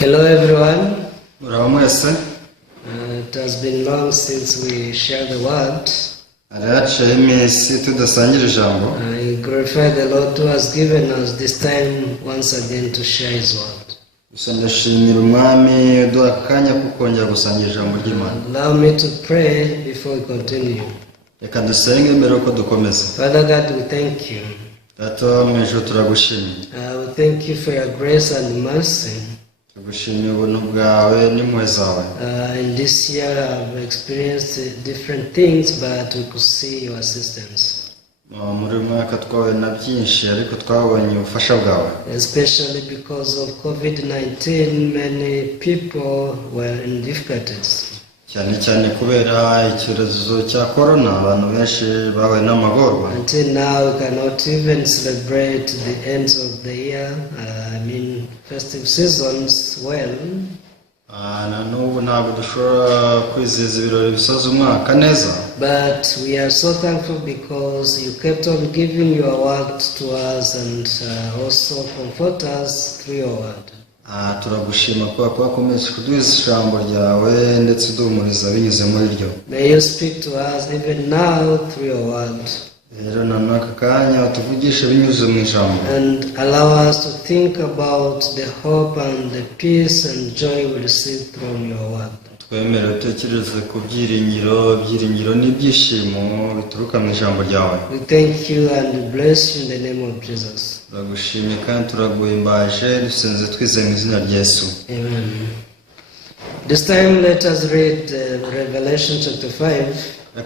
Hello everyone. It has been long since we shared the word. I glorify the Lord who has given us this time once again to share His word. Allow me to pray before we continue. Father God, we thank you. We thank you for your grace and mercy. In this year I've experienced different things, but we could see your assistance. Especially because of COVID-19, many people were in difficulties. Until now we cannot even celebrate the ends of the year, festive seasons well. But we are so thankful because you kept on giving your word to us and also comfort us through your word. May you speak to us even now through your word. And allow us to think about the hope and the peace and joy we receive from your word. We thank you and we bless you in the name of Jesus. Amen. This time let us read Revelation chapter 5. The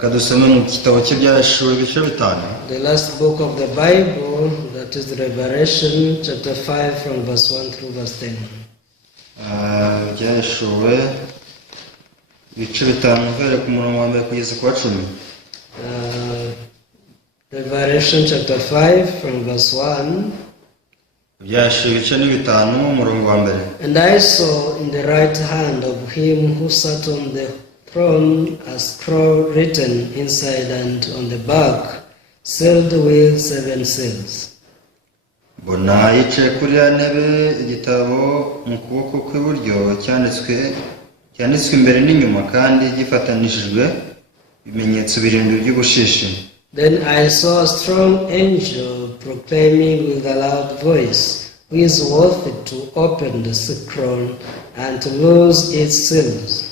last book of the Bible, that is Revelation chapter 5 from verse 1 through verse 10. Revelation chapter 5 from verse 1. And I saw in the right hand of him who sat on the throne a scroll written inside and on the back, sealed with 7 seals. Then I saw a strong angel proclaiming with a loud voice, who is worthy to open the scroll and to loose its seals.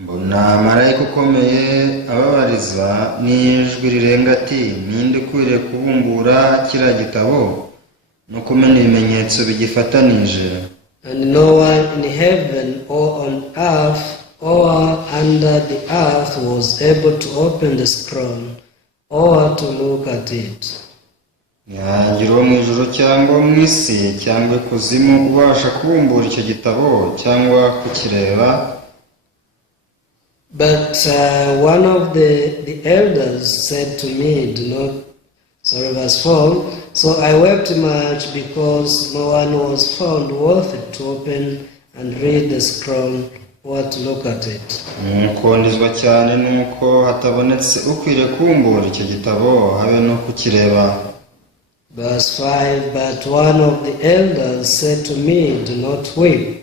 Mbona marayika ukomeye ababariza n'ijwi rirenga ati ninde ukwiriye kubumbura kiriya gitabo no kumena ibimenyetso bigifatanije. And no one in heaven or on earth or under the earth was able to open the scroll or to look at it. Ntihagira uwo mu ijuru cyangwa mu isi cyangwa ikuzimu ubasha kubumbura icyo gitabo cyangwa kukireba. But one of the elders said to me, verse 4, so I wept much because no one was found worthy to open and read the scroll or to look at it. Nkondezwa cyane nuko hatabonetse ukwiriye kubumbura icyo gitabo habe no kukireba. Verse 5, but one of the elders said to me, do not weep.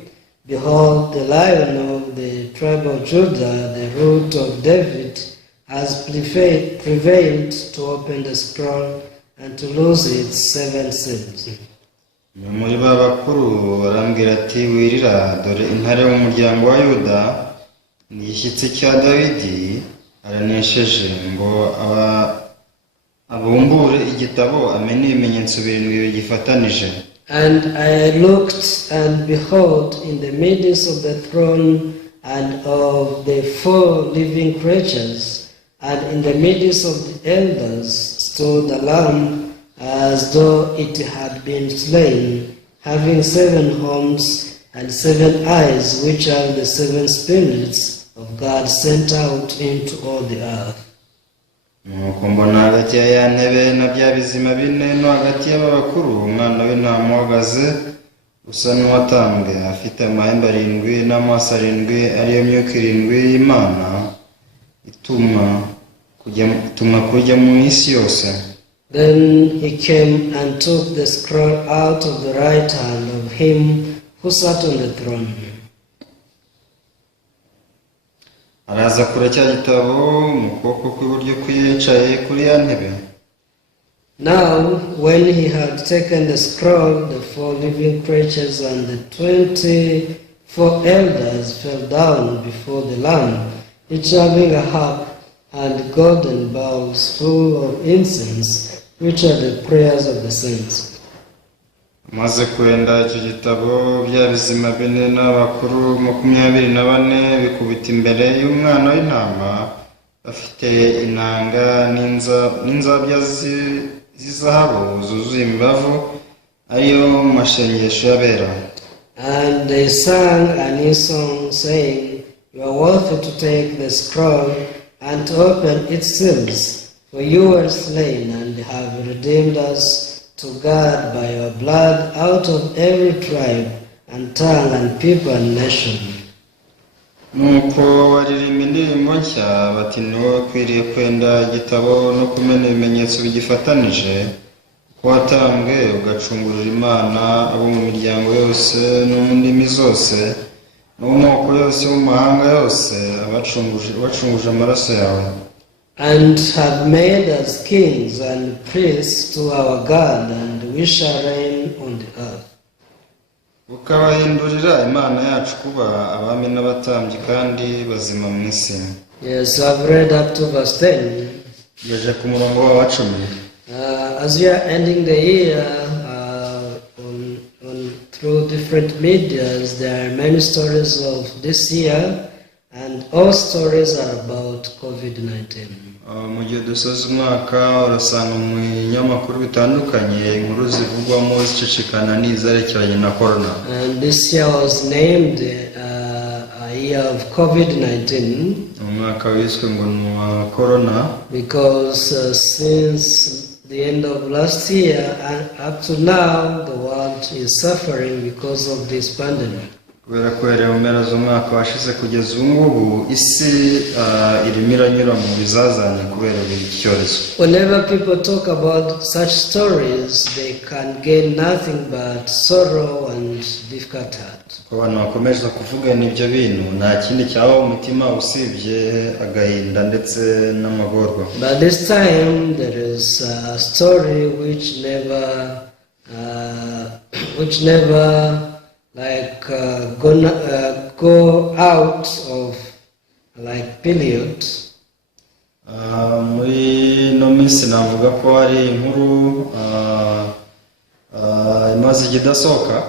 Behold, the Lion of the tribe of Judah, the root of David, has prevailed to open the scroll and to loose its 7 seals. Muri babakuru barambwira ati wirira dore intare y'umuryango wa Yuda ni ishyitsi cya Dawidi aranesheje ngo abumbure igitabo amene ibimenyetso 7 bigifatanije. And I looked, and behold, in the midst of the throne and of the 4 living creatures, and in the midst of the elders, stood a lamb as though it had been slain, having 7 horns and 7 eyes, which are the 7 spirits of God sent out into all the earth. Nuko mbona hagati ya ntebe na bya bizima bine no hagati y'abakuru umwana w'intama uhagaze usa n'uwatambwe afite amahembe 7 n'amaso 7 ariyo myuka 7 y'Imana ituma kujya mu isi yose. Then he came and took the scroll out of the right hand of him who sat on the throne. araza kure cya gitabo mu kuboko kw'iburyo kwicaye kuri ya ntebe. Now, when he had taken the scroll, the 4 living creatures and the 24 elders fell down before the Lamb, each having a harp and golden bowls full of incense, which are the prayers of the saints. Maze kwenda icyo gitabo bya bizima bine n'abakuru 24 bikubita imbere y'umwana w'intama, bafite inanga n'inzabya z'izahabu zuzuye imibavu, ariyo mashengesho y'abera. And they sang a new song, saying, "You are worthy to take the scroll and to open its seals, for you were slain and have redeemed us to God by your blood out of every tribe and tongue and people and nation." Nuko baririmba indirimbo nshya bati, ni wowe ukwiriye kwenda igitabo no kumena ibimenyetso bigifatanije, ko watambwe ugacungurira Imana abo mu miryango yose no mu ndimi zose no mu moko yose yo mu mahanga yose, abacunguje amaraso yawe. And have made us kings and priests to our God, and we shall reign on the earth. Ukabahindurira Imana yacu kuba abami n'abatambyi kandi bazima mu isi. Yes, I've read up to verse 10. Geje ku murongo wa 10. As we are ending the year, through different medias, there are many stories of this year, and all stories are about COVID-19. Mu gihe dusoza umwaka urasanga mu binyamakuru bitandukanye inkuru zivugwamo zicicikana n'izerekeranye na corona. And this year was named a year of COVID-19 umwaka wiswe ngo ni uwa corona, because since the end of last year and up to now, the world is suffering because of this pandemic. kubera ko rero mu mpera z'umwaka washize kugeza ubu ngubu isi irimo iranyura mu bizazane kubera iki cyorezo. Whenever people talk about such stories, they can gain nothing but sorrow and difficult heart. Abantu bakomeza kuvugana ibyo bintu nta kindi cyaba mu mutima usibye agahinda ndetse n'amagorwa. But this time there is a story which never like go out of like period. Muri no minsi navuga ko hari inkuru imaze igidasohoka.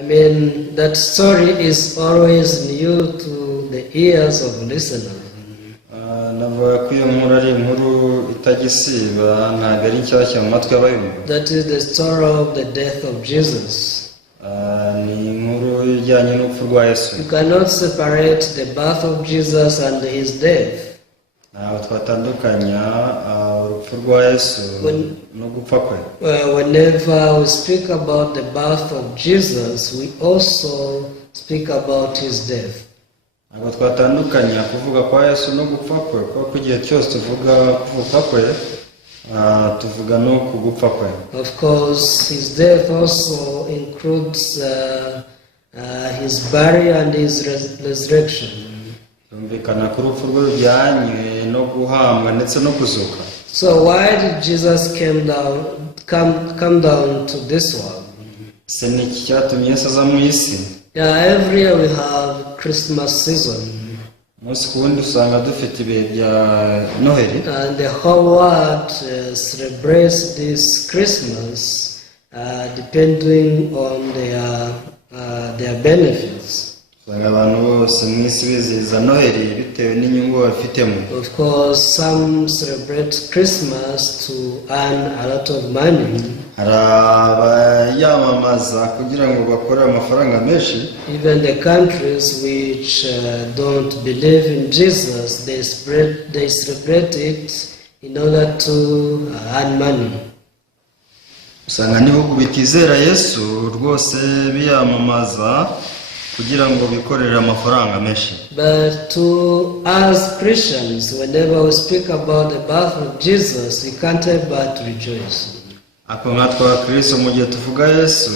I mean, that story is always new to the ears of listeners. Navuga ko iyo nkuru ari inkuru itagisiba, ntabwo ari nshyashya mu matwi y'abayumva. That is the story of the death of Jesus. Ni inkuru ijyanye n'urupfu rwa Yesu. You cannot separate the birth of Jesus and his death. Ntabwo twatandukanya urupfu rwa Yesu no gupfa kwe. Whenever we speak about the birth of Jesus, we also speak about his death. Ntabwo twatandukanya kuvuga kwa Yesu no gupfa kwe, kuko igihe cyose tuvuga kuvuka kwe tuvuga no kugupfa kwe. Of course, his death also includes his burial and his resurrection. Yumvikana ko urupfu rwe rujyanye no guhambwa ndetse no kuzuka. So why did Jesus come down to this world? Se ni iki cyatumye Yesu aza mu isi? Every year we have Christmas season. Umunsi ku wundi usanga dufite ibihe bya Noheli. And the whole world celebrates this Christmas depending on their benefits. Usanga abantu bose mu isi bizihiza Noheli bitewe n'inyungu bafitemo. Of course, some celebrate Christmas to earn a lot of money. Hari abayamamaza kugira ngo bakore amafaranga menshi. Even the countries which don't believe in Jesus, they celebrate it in order to earn money. Usanga n'ibihugu bitizera Yesu rwose biyamamaza kugira ngo bikorere amafaranga menshi. But to us Christians, whenever we speak about the birth of Jesus, we can't help but rejoice. ako nkatwe abakristo mu gihe tuvuga Yesu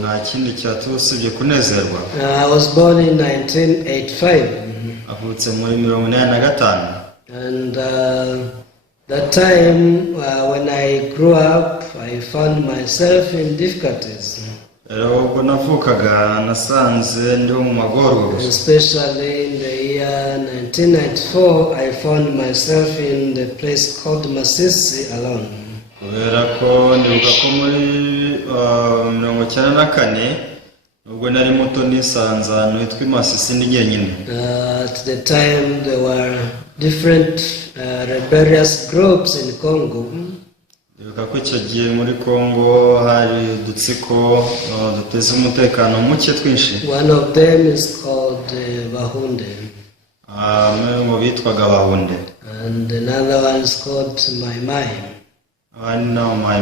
nta kindi cyatuma usibye kunezerwa. I was born in 1985. Avutse muri 1985. And that time when I grew up, I found myself in difficulties. Ubwo navukaga nasanze ndiho mu magorwa gusa. Especially in the year 1994, I found myself in the place called Masisi alone. Kubera ko ndibuka ko muri 1994 ubwo nari muto nisanze ahantu hitwa Masisi ndi jyenyine. At the time there were different rebellious groups in Congo. Ndibuka ko icyo gihe muri Congo hari udutsiko duteze umutekano muke twinshi. One of them is called Bahunde. Mu bitwaga Bahunde. And another one is called Mai Mai. I know my.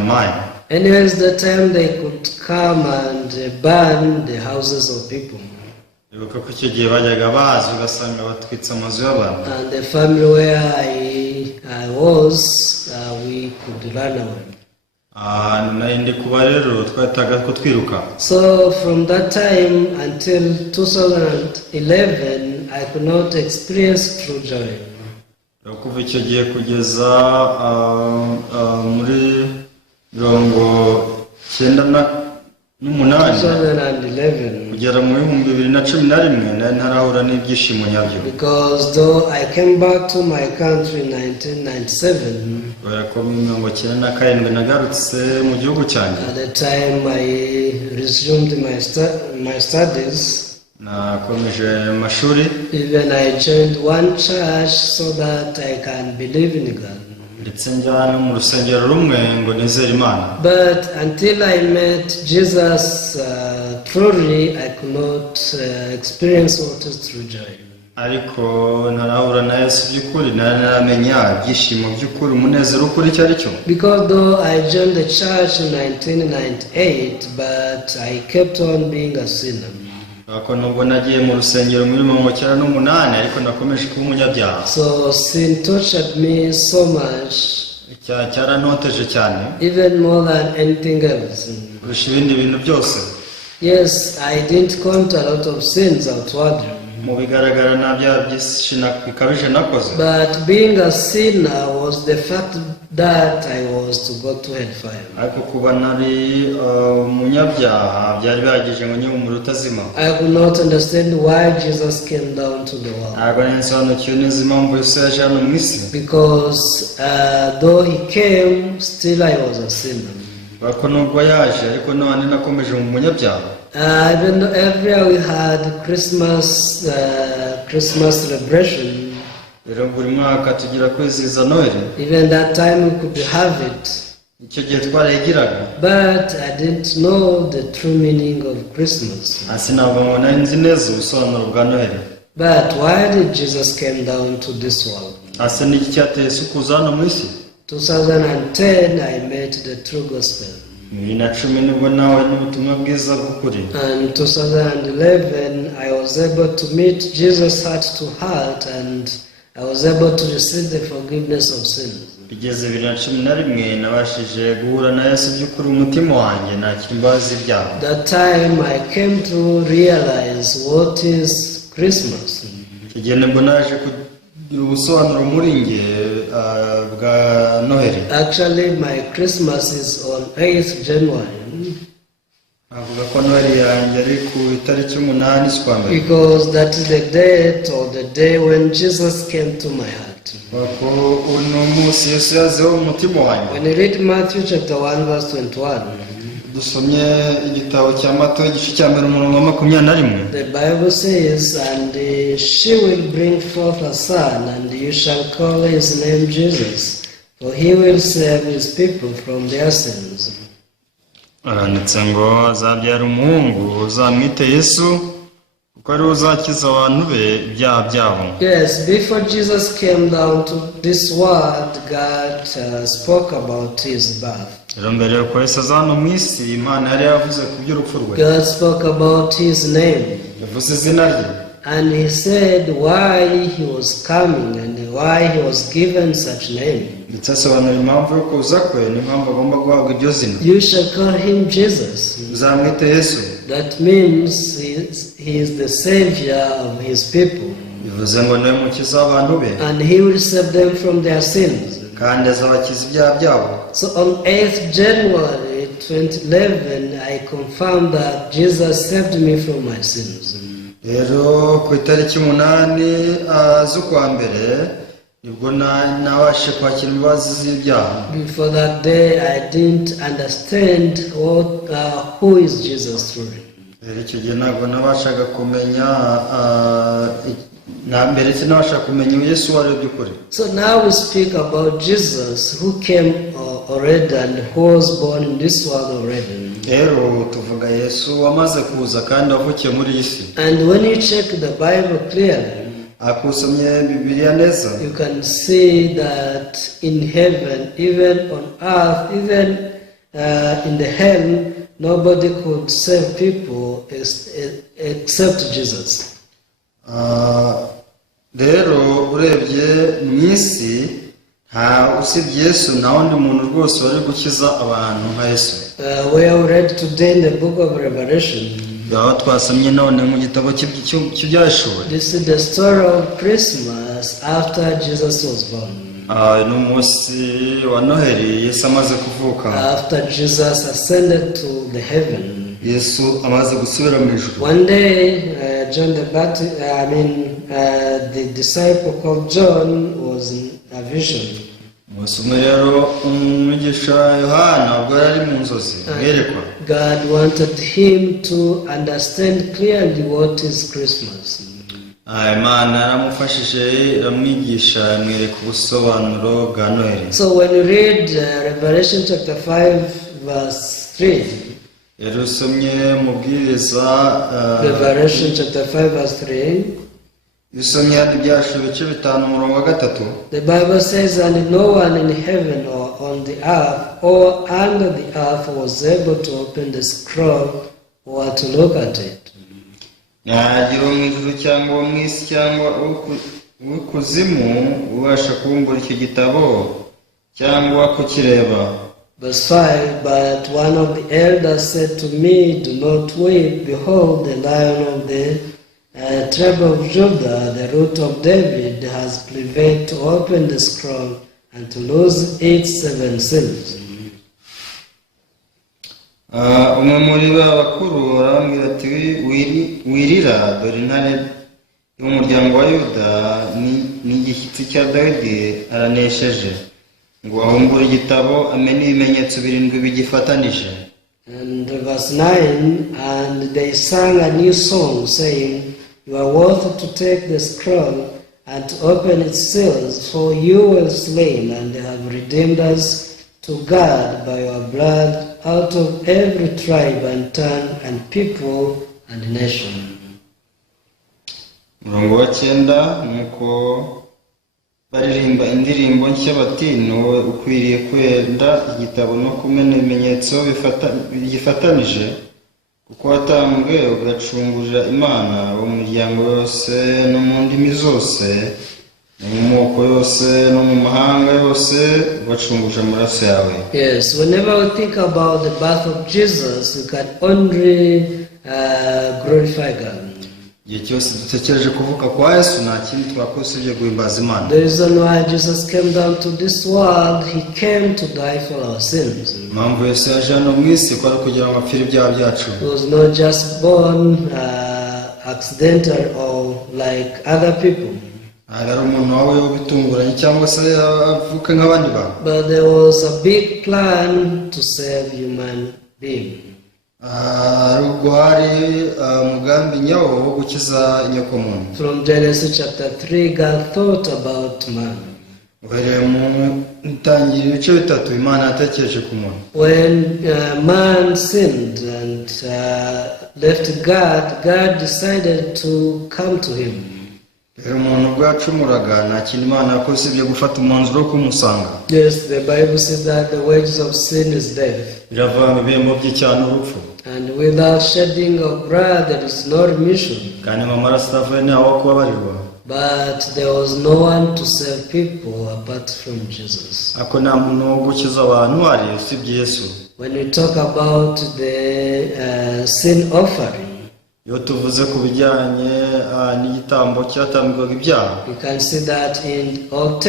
Anyways, the time they could come and burn the houses of people. Ndibuka ko icyo gihe bajyaga bazi ugasanga batwitse amazu y'abantu. And the family where I was, we could run away. Ndi kuba rero twahitaga ko twiruka. So from that time until 2011, I could not experience true joy. Kuva icyo gihe kugeza muri 2011 kugera mu 2011 nari ntarahura n'ibyishimo nyabyo. Because though I came back to my country in 1997, kubera ko mu 1997 nagarutse mu gihugu cyanjye. At the time I resumed my studies. Nakomeje amashuri. Even I joined one church so that I can believe in God. Ndetse njyana mu rusengero rumwe ngo nizere Imana. But until I met Jesus truly, I could not experience what is true joy. Ariko ntarahura na Yesu by'ukuri naramenya ibyishimo by'ukuri umunezero ukuri icyo ari cyo. Because though I joined the church in 1998, but I kept on being a sinner. Ako nubwo nagiye mu rusengero muri 1998 ariko nakomeje kuba umunyabyaha. So sin tortured me so much. Cyarantoteje cyane. Even more than anything else. Kurusha ibindi bintu byose. Yes, I didn't commit a lot of sins outwardly. Mu bigaragara nta byaha byinshi bikabije nakoze. But being a sinner was the fact that I was to go to hellfire. Ariko kuba nari umunyabyaha byari bihagije ngo nyine umuriro utazima. I could not understand why Jesus came down to the world. Ntabwo nsobanukiwe neza impamvu Yesu yaje hano mu isi. Because though he came, still I was a sinner. Bako nubwo yaje ariko none nakomeje mu munyabyaha. Even though every year we had Christmas celebration. Rero buri mwaka tugira kwizihiza Noheli. Even that time we could have it. Icyo gihe twarayigiraga. But I didn't know the true meaning of Christmas. Ntabwo nzi neza ubusobanuro bwa Noheli. But why did Jesus came down to this world? Niki cyateye Yesu kuza hano mu isi? 2010 I met the true gospel. 2010 nibwo nawe n'ubutumwa bwiza bw'ukuri. And 2011 I was able to meet Jesus heart to heart and I was able to receive the forgiveness of sins. Bigeze 2011 nabashije guhura na Yesu by'ukuri umutima wanjye nakira imbabazi ibyaha. That time I came to realize what is Christmas. Igihe nibwo naje kugira ubusobanuro muri nge bwa Noheli. Actually my Christmas is on 8th January. Avuga ko Noheli yanjye ari ku itariki 8 z'Ukwambere. Because that is the date or the day when Jesus came to my heart. Bako uno munsi Yesu yazeho umutima wanjye. When you read Matthew chapter 1 verse 21. Dusomye igitabo cya Matayo igice cya 21. The Bible says, and she will bring forth a son, and you shall call his name Jesus, for he will save his people from their sins. Aranditse ngo azabyara umuhungu uzamwite Yesu kuko ari uzakiza abantu be ibyaha byabo. Yes, before Jesus came down to this world, God spoke about his birth. Mbere yuko Yesu aza hano mu isi Imana yari yavuze ku by'urupfu rwe. God spoke about his name. Yavuze izina rye. And he said why he was coming and why he was given such name. ndetse asobanura impamvu yo kuza kwe n'impamvu agomba guhabwa iryo zina. You shall call him Jesus. uzamwite Yesu. That means he is the savior of his people. bivuze ngo niwe mukiza w'abantu be, And he will save them from their sins. kandi azabakiza ibyaha byabo. So on 8th January 2011, I confirmed that Jesus saved me from my sins. rero ku itariki 8 z'ukwa mbere nibwo nabashe kwakira imbabazi z'ibyaha. Before that day, I didn't understand who is Jesus truly. rero icyo gihe ntabwo nabashaga kumenya mbere sinabasha kumenya Yesu uwo ari we by'ukuri. So now we speak about Jesus who came already and who was born in this world already. rero tuvuga Yesu wamaze kuza kandi wavukiye muri iyi si. And when you check the Bible clearly, akusomye Bibiliya neza, you can see that in heaven, even on earth, even in the hell, nobody could save people except Jesus. rero urebye mu isi nta usibye Yesu nta wundi muntu rwose wari gukiza abantu nka Yesu. We have read today in the book of Revelation. aho twasomye none mu gitabo cy'Ibyahishuriwe. This is the story of Christmas after Jesus was born. ni umunsi wa Noheli Yesu amaze kuvuka. After Jesus ascended to the heaven. Yesu amaze gusubira mu ijuru. One day, John the Baptist, the disciple called John was in a vision. umunsi umwe rero umwigisha Yohana ubwo yari mu nzozi mwerekwa. God wanted him to understand clearly what is Christmas. Imana yaramufashije iramwigisha amwereka ubusobanuro bwa Noheli. So when you read Revelation chapter 5 verse 3, rero usomye mubwiriza Revelation chapter 5 verse 3, usomye Ibyahishuriwe ibice 5 umurongo wa 3, the Bible says, and no one in heaven or on the earth or under the earth was able to open the scroll or to look at it. ntagira mu ijuru cyangwa mu isi cyangwa uw'ikuzimu ubasha kubumbura icyo gitabo cyangwa kukireba. Verse 5, but one of the elders said to me, do not weep, behold, the Lion of the tribe of Judah, the root of David, has prevailed to open the scroll and to loose its 7 seals. umwe muri bakuru arambwira ati wirira, dore intare y'umuryango wa Yuda n'igishyitsi cya Dawidi aranesheje ngo ahumbure igitabo amenye ibimenyetso 7 bigifatanije. And verse 9, and they sang a new song, saying, you are worthy to take the scroll and to open its seals, for you were slain and have redeemed us to God by your blood out of every tribe and tongue and people and nation. Umurongo wa 9, nuko baririmba indirimbo nshya bati, wowe ukwiriye kwenda igitabo no kumena ibimenyetso bigifatanije, kuko watambwe ugacungurira Imana bo mu miryango yose no mu ndimi zose no mu moko yose no mu mahanga yose, ugacunguje amaraso yawe. Yes, whenever we think about the birth of Jesus, we can only glorify God. igihe cyose dutekereje kuvuka kwa Yesu nta kindi twakora usibye guhimbaza Imana. The reason why Jesus came down to this world, he came to die for our sins. impamvu Yesu yaje hano mu isi ko ari kugira ngo apfire ibyaha byacu. He was not just born accidental or like other people, ntabwo ari umuntu wawe ubitunguranye cyangwa se avuka nk'abandi bantu, but there was a big plan to save human being. hari ubwo hari umugambi nyawo wo gukiza inyokomuntu. From Genesis chapter 3, God thought about man. uhereye mu itangiriro ibice 3 Imana yatekereje ku muntu. When man sinned and left God, God decided to come to him. umuntu bwacumuraga nta kintu Imana yakoze usibye gufata umwanzuro wo kumusanga. Yes, the Bible says that the wages of sin is death. Biravanga ibihembo by'icyaha n'urupfu. And without shedding of blood, there is no remission. Kandi ngo amaraso atavuye ntaho kubabarirwa. But there was no one to save people apart from Jesus. Ako nta muntu wo gukiza abantu ari usibye Yesu. When we talk about the sin offering, Iyo tuvuze ku bijyanye n'igitambo cyatambirwaga ibyaha, we can see that in Old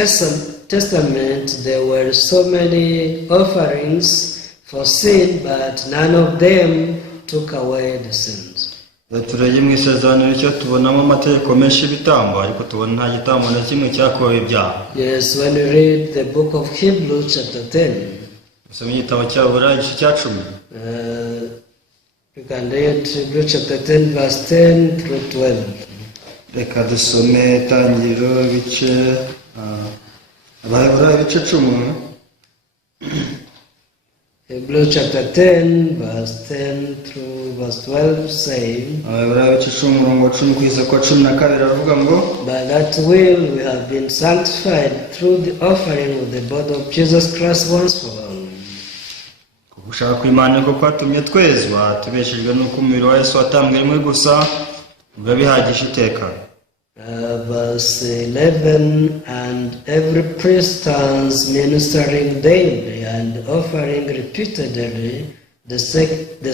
Testament there were so many offerings for sin, but none of them took away the sins. iyo turebye mu isezerano rishya tubonamo amategeko menshi y'ibitambo, ariko tubona nta gitambo na kimwe cyakorewe ibyaha. Yes, when we read the book of Hebrews chapter 10, Usome igitabo cy'Aburayi igice cya 10. you can read Hebrews chapter 10 verse 10 through 12. Reka dusome itangiriro ibice Abaheburayo ibice 10. Hebrews chapter 10 verse 10 through verse 12 saying, Abaheburayo ibice 10 umurongo 10 kugeza ku 12 aravuga ngo, by that will we have been sanctified through the offering of the body of Jesus Christ once for all. gushaka kw'Imana ko kwatumye twezwa tubeshejwe n'uko umubiri wa Yesu watambwe rimwe gusa biba bihagije iteka. Verse 11, and every priest stands ministering daily and offering repeatedly the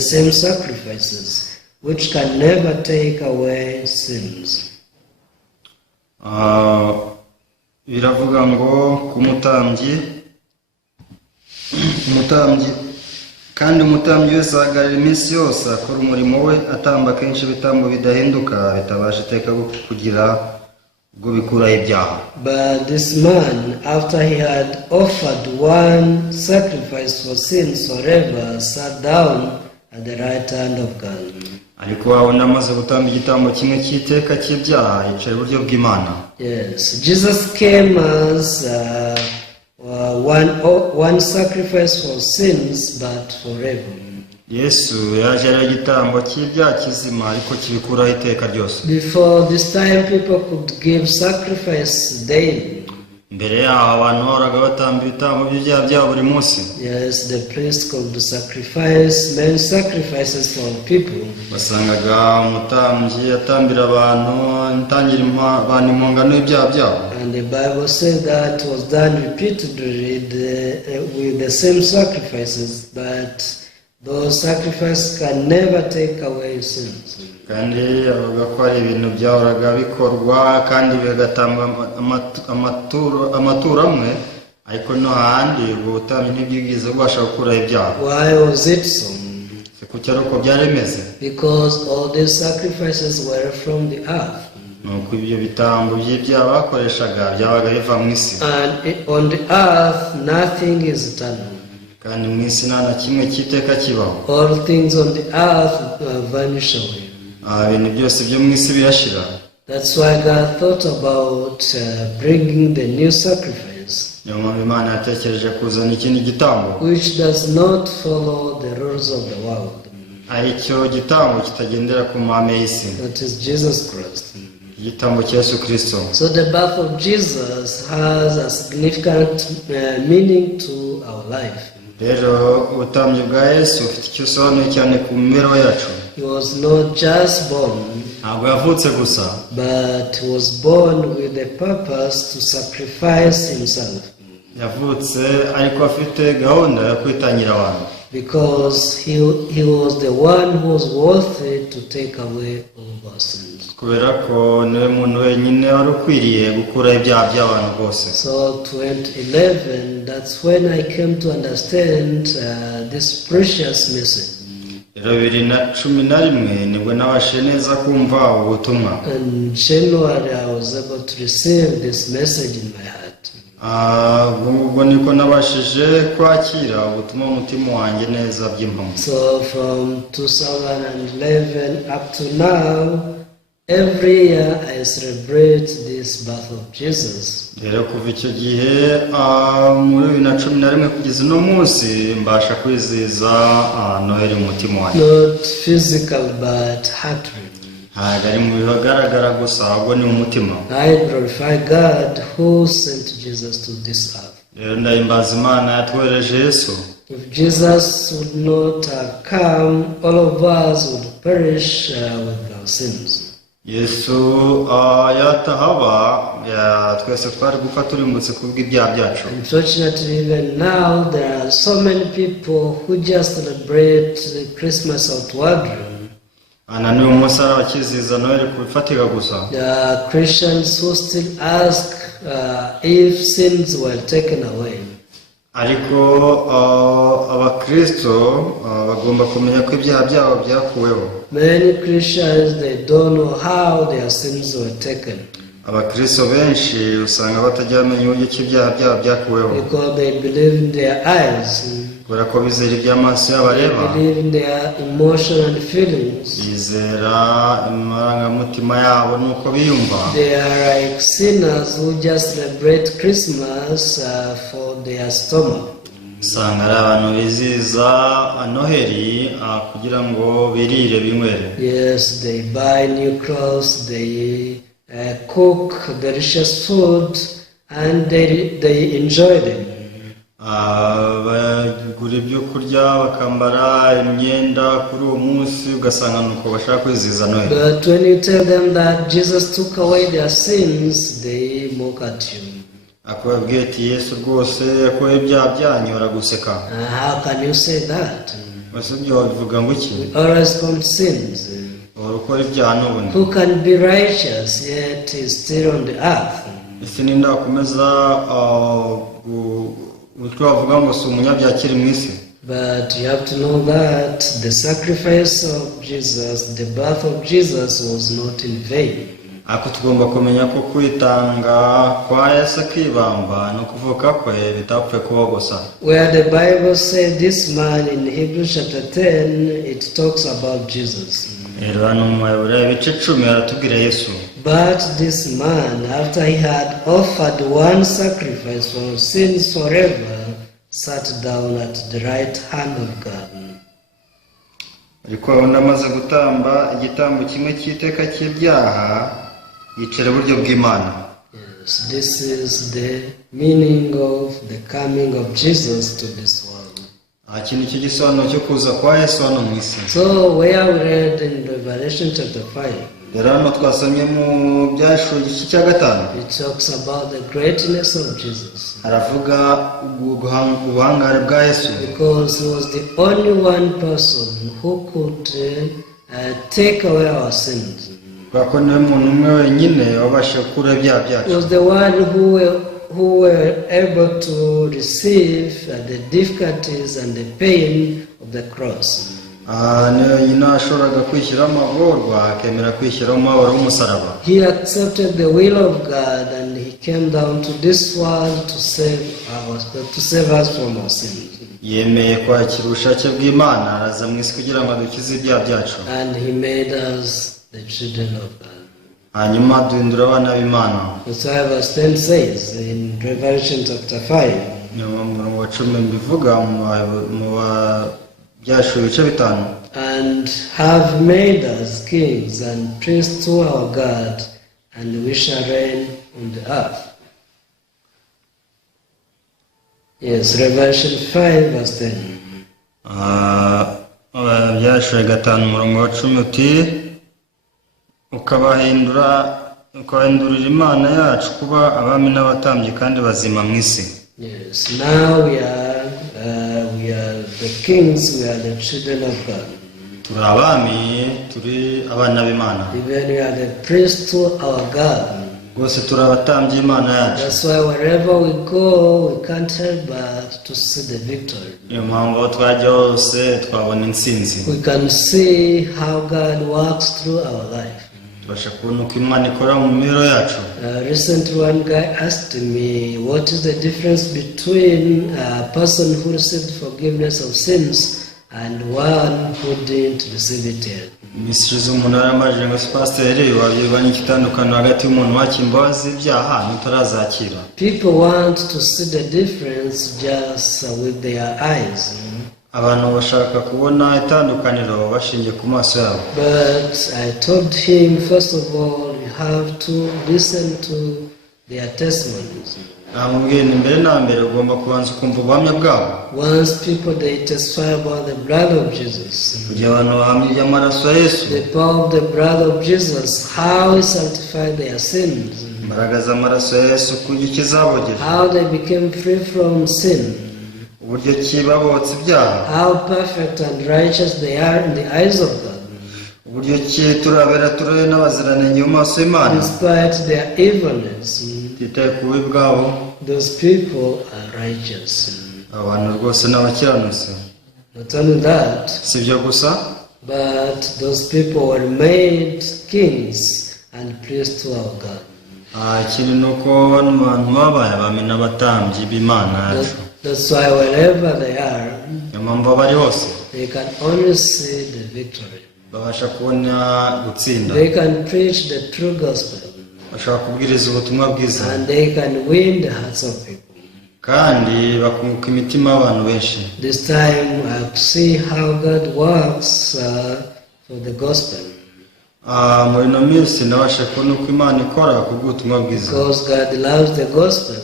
same sacrifices, which can never take away sins. Biravuga ngo ku mutambyi kandi umutambyi wese ahagarara iminsi yose akora umurimo we atamba kenshi ibitambo bidahinduka bitabasha iteka kugira ubwo bikuraho ibyaha. But this man, after he had offered one sacrifice for sins forever, sat down at the right hand of God. Ariko wabona amaze gutamba igitambo kimwe cy'iteka cy'ibyaha yicaye iburyo bw'Imana. Yes, Jesus came as one sacrifice for sins, but forever. Yesu yaje ari igitambo cy'ibyaha kizima ariko kibikuraho iteka ryose. Before this time, people could give sacrifice daily. Mbere yaho abantu bahoraga batamba ibitambo by'ibyaha byabo buri munsi. Yes, the priest could sacrifice many sacrifices for people. Wasangaga umutambyi atambira abantu impongano y'ibyaha byabo. And the Bible says that was done repeatedly with the same sacrifices, but those sacrifices can never take away sins. Kandi avuga ko ari ibintu byahoraga bikorwa kandi bigatanga amaturo amwe, ariko no handi ubwo butambyi ntibwigeze bubasha gukuraho ibyaha. Why was it so? Kuki ari uko byari bimeze? Because all these sacrifices were from the earth. Nuko ibyo bitambo by'ibyaha bakoreshaga byabaga biva mu isi. And on the earth nothing is eternal. Kandi mu isi nta na kimwe cy'iteka kibaho. All things on the earth vanish away. Ibintu byose byo mu isi birashira. That's why God thought about bringing the new sacrifice, Niyo mpamvu Imana yatekereje kuzana ikindi gitambo, which does not follow the rules of the world. aricyo gitambo kitagendera ku mahame y'isi. That is Jesus Christ. Igitambo cya Yesu Kristo. So the birth of Jesus has a significant meaning to our life. Rero ubutambyi bwa Yesu ufite icyo usobanuye cyane ku mibereho yacu. He was not just born, Ntabwo yavutse gusa, but he was born with the purpose to sacrifice himself, yavutse ariko afite gahunda yo kwitangira abantu. because he was the one who was worthy to take away all our sins. Kubera ko niwe muntu wenyine wari ukwiriye gukuraho ibyaha by'abantu bose. So 2011, that's when I came to understand this precious message. Rero 2011 nibwo nabashije neza kumva ubutumwa. In January, I was able to receive this message in my heart. Ubwo niko nabashije kwakira ubutumwa mu mutima wanjye neza by'impamo. So from 2011 up to now, every year I celebrate this birth of Jesus. Rero kuva icyo gihe muri 2011 kugeza uno munsi mbasha kwizihiza Noheli mu mutima wanjye. Not physical but heart. ntabwo ari mu bihagaragara gusa ahubwo ni mu mutima. I glorify God who sent Jesus to this earth. Rero ndahimbaza Imana yatwohereje Yesu. If Jesus would not have come, all of us would perish with our sins. Yesu yatahaba twese twari gupfa turimbutse kubw'ibyaha byacu. Unfortunately, even now there are so many people who just celebrate Christmas outwardly. Ana ni umunsi abakiziza Noheli kubifatika gusa. There are Christians who still ask if sins were taken away. Ariko abakristo bagomba kumenya ko ibyaha byabo byakuweho. Many Christians, they don't know how their sins were taken. Abakristo benshi usanga batajya bamenya uburyo ki ibyaha byabo byakuweho. Because they believe in their eyes. Kubera ko bizera iby'amaso yabo areba. They believe in their emotion and feelings. Bizera amarangamutima yabo nuko biyumva. They are like sinners who just celebrate Christmas for their stomach. Usanga ari abantu biziza Noheli kugira ngo birire binywere. Yes, they buy new clothes, they cook delicious food, and they enjoy them. Bagura ibyo kurya bakambara imyenda kuri uwo munsi ugasanga nuko bashaka kwizihiza Noheli. But when you tell them that Jesus took away their sins, they mock at you. Akubabwiye ati Yesu rwose yakuye ibyaha byanyu baraguseka. How can you say that? Bose ibyo babivuga ngo iki? We always commit sins. Ukora ibyaha n'ubundi. Who can be righteous yet is still on the earth? Ese ninda akomeza utwo bavuga ngo si umunyabyaha kiri mu isi. But you have to know that the sacrifice of Jesus, the birth of Jesus was not in vain. Ako tugomba kumenya ko kwitanga kwa Yesu akibamba no kuvuka kwe bitapfe kuba gusa. Where the Bible said this man in Hebrews chapter 10, it talks about Jesus. Rero hano mu Hebrew ibice 10 aratubwira Yesu. But this man, after he had offered one sacrifice for sins forever, sat down at the right hand of God. Ariko amaze gutamba igitambo kimwe cy'iteka cy'ibyaha yicara iburyo bw'Imana. Yes, this is the meaning of the coming of Jesus to this world. Ikintu cy'igisobanuro cyo kuza kwa Yesu hano mu isi. So where we read in Revelation chapter 5, rero hano twasomye mu Byahishuriwe igice cya 5. it talks about the greatness of Jesus. Aravuga ubuhangare bwa Yesu. Because he was the only one person who could take away our sins. Kuko niwe muntu umwe wenyine wabasha gukura ibyaha byacu. He was the one who were able to receive the difficulties and the pain of the cross. Niwe nyine ashoboraga kwishyira amagorwa akemera kwishyira umubabaro w'umusaraba. He accepted the will of God and he came down to this world to save us from our sins. Yemeye kwakira ubushake bw'Imana araza mu isi kugira ngo adukize ibyaha byacu. And he made us the children of God. Hanyuma duhindura abana b'Imana. That's why verse 10 says in Revelation chapter 5. Ni mu murongo wa 10 mbivuga mu Byahishuriwe ibice 5. And have made us kings and priests to our God, and we shall reign on the earth. Yes, Revelation 5 verse 10. Byahishuriwe 5 umurongo wa 10 uti ukabahindurira Imana yacu kuba abami n'abatambyi kandi bazima mu isi. Yes, now we are the kings, we are the children of God. Turi abami, turi abana b'Imana. Even we are the priests to our God. Rwose turi abatambyi Imana yacu. That's why wherever we go, we can't help but to see the victory. Niyo mpamvu twajya hose twabona intsinzi. We can see how God works through our life. Tubasha kubona uko Imana ikora mu mibereho yacu. Recently one guy asked me, what is the difference between a person who received forgiveness of sins and one who didn't receive it yet? Mishizo umuntu aramajije ngo pasiteri wabibanye ikitandukano hagati y'umuntu wakira imbabazi z'ibyaha n'utarazakira. People want to see the difference just with their eyes. abantu bashaka kubona itandukaniro bashingiye ku maso yabo. But I told him, first of all, you have to listen to their testimonies. Namubwiye ni mbere na mbere ugomba kubanza ukumva ubuhamya bwabo. Once people they testify about the blood of Jesus, Kugira abantu bahamya iby'amaraso ya Yesu, the power of the blood of Jesus, how he sanctified their sins, imbaraga z'amaraso ya Yesu kugira ikizabogeje, how they became free from sin, uburyo ki babotse ibyaha, how perfect and righteous they are in the eyes of God, uburyo ki turabera turi n'abaziranenge mu maso y'Imana. despite their evilness. Titaye ku bubi bwabo, Those people are righteous. abantu rwose ni abakiranutsi. Not only that, Si ibyo gusa, but those people were made kings and priests to our God. ikindi ni uko bano bantu babaye abami n'abatambyi b'Imana yacu. That's why wherever they are, Niyo mpamvu aho bari hose they can only see the victory. babasha kubona gutsinda, They can preach the true gospel, bashobora kubwiriza ubutumwa bwiza, and they can win the hearts of people. kandi bakunguka imitima y'abantu benshi. This time I have to see how God works for the gospel, Muri ino minsi nabasha kubona uko Imana ikora ku bw'ubutumwa bwiza. because God loves the gospel.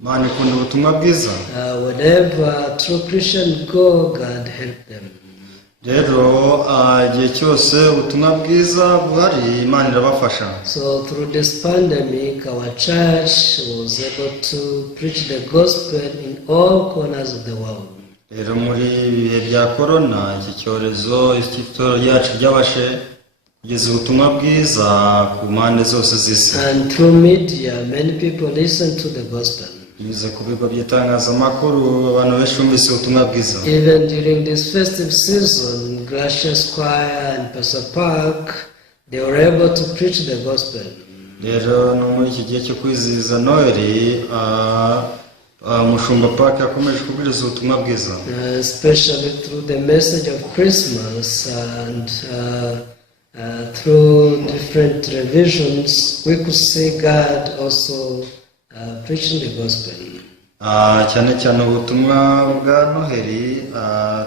Imana ikunda ubutumwa bwiza. Whenever true Christians go, God help them. Rero igihe cyose ubutumwa bwiza buhari Imana irabafasha. So through this pandemic, our church was able to preach the gospel in all corners of the world. Rero muri ibihe bya korona, iki cyorezo itorero ryacu ryabashe kugeza ubutumwa bwiza ku mpande zose z'isi. And through media, many people listen to the gospel. Binyuze ku bigo by'itangazamakuru abantu benshi bumvise ubutumwa bwiza. Even during this festive season, Gracious Choir and Pastor Park, they were able to preach the gospel. Rero no muri iki gihe cyo kwizihiza Noheli, Mushumba Park yakomeje kubwiriza ubutumwa bwiza. Especially through the message of Christmas and through different revisions, we could see God also preaching the gospel. Cyane cyane ubutumwa bwa Noheli,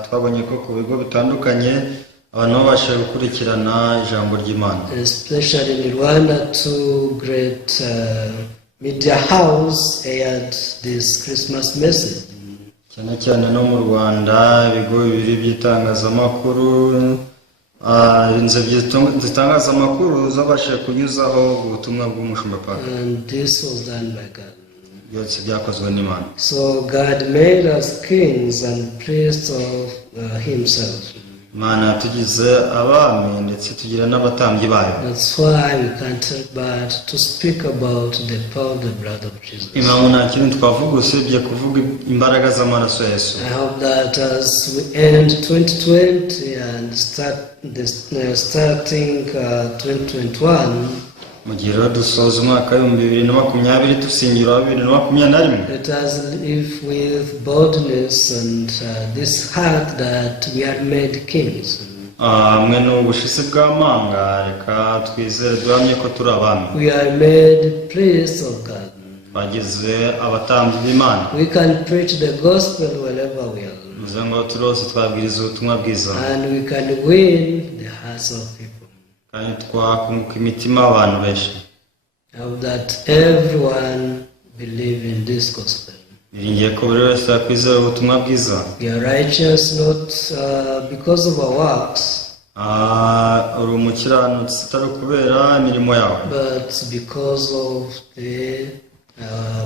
twabonye ko ku bigo bitandukanye abantu babasha gukurikirana ijambo ry'Imana. Especially in Rwanda, two great media house aired this Christmas message. Cyane cyane no mu Rwanda ibigo bibiri by'itangazamakuru, inzego z'itangazamakuru zabashije kunyuzaho ubutumwa bw'Umushumba Park. And this was done by God. Byose byakozwe n'Imana. So God made us kings and priests of Himself. Imana yatugize abami ndetse tugira n'abatambyi bayo. That's why we can't help but to speak about the power of the blood of Jesus. Impamvu nta kintu twavuga usibye kuvuga imbaraga z'amaraso ya Yesu. I hope that as we end 2020 and starting 2021, Mu gihe rero dusoza umwaka w'ibihumbi 2020 dusingira 2021, let us live with boldness and this heart that we are made kings. mwe n'ubushisi bw'amanga, reka twizere duhamye ko turi abami. We are made priests of God. Twagize abatambyi b'Imana. We can preach the gospel wherever we are. Bivuze ngo turi hose twabwiriza ubutumwa bwiza, And we can win the hearts of people. kandi twakunguka imitima y'abantu benshi. I hope that everyone believe in this gospel. Biringiye ko buri wese yakwizera ubutumwa bwiza. We are righteous not because of our works, Uri umukiranutsi atari kubera imirimo yawe, but because of the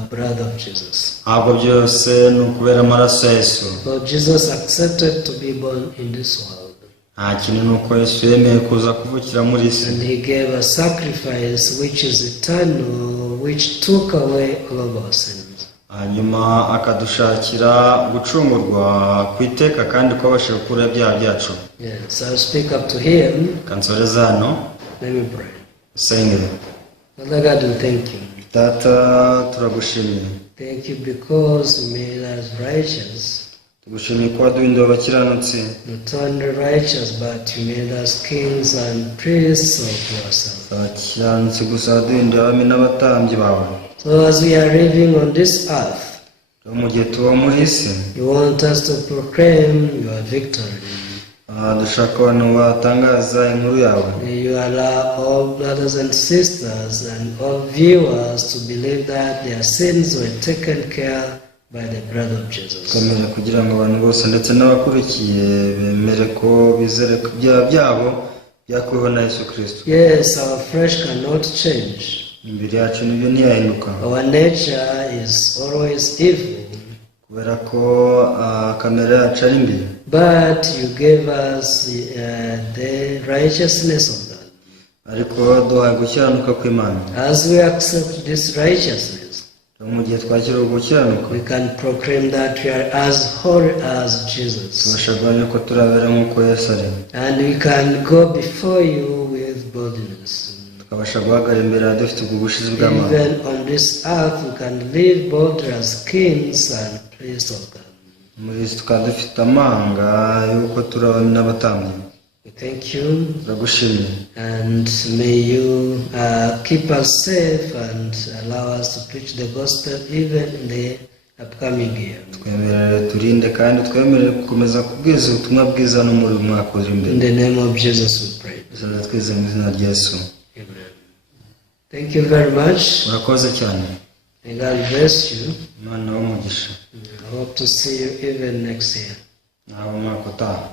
blood of Jesus. ahubwo byose ni ukubera amaraso ya Yesu. So Jesus accepted to be born in this world. Nta kintu ni uko Yesu yemeye kuza kuvukira muri isi, And He gave a sacrifice which is eternal, which took away all of our sins. hanyuma akadushakira gucungurwa ku iteka kandi ko abashije gukura ibyaha byacu. Yes, I'll speak up to Him. Kansoreza hano Let me pray. usengere. Father God, we thank you. Data, turagushimiye. Thank you because you made us righteous. Tugushimiye ko waduhinduye abakiranutsi. Not only righteous, but you made us kings and priests of yourself. Abakiranutsi gusa waduhinduye abami n'abatambyi bawe. So as we are living on this earth, mu gihe tuba muri isi You want us to proclaim your victory. dushaka abantu batangaza inkuru yawe. You allow all brothers and sisters and all viewers to believe that their sins were taken care by the blood of Jesus. Twemere kugira ngo abantu bose ndetse n'abakurikiye bemere ko bizere ko ibyaha byabo byakuweho na Yesu Kristo. Yes, our flesh cannot change. Imibiri yacu nibyo ntiyahinduka. Our nature is always evil. Kubera ko kamere yacu ari mbi. But you gave us the righteousness of God. Ariko duhaye gukiranuka kw'Imana. As we accept this righteousness, mu gihe twakira gukiranuka we can proclaim that we are as holy as Jesus. tubasha guhamya ko turabera nk'uko Yesu ari. And we can go before you with boldness. Tukabasha guhagarara imbere yawe dufite ubwo bushizi bw'Imana. Even on this earth we can live boldly as kings and priests of God. Muri isi tukaba dufite amanga y'uko turabona n'abatambyi. We thank you, Turagushimiye. and may you keep us safe and allow us to preach the gospel even in the upcoming year. Twemerere turinde kandi twemerere gukomeza kubwiriza ubutumwa bwiza no muri mwaka uri imbere. In the name of Jesus we pray. Twizeye mu izina rya Yesu. Amen. Thank you very much. Urakoze cyane. May God bless you. Imana w'umugisha. I hope to see you even next year. Nawe umwaka utaha.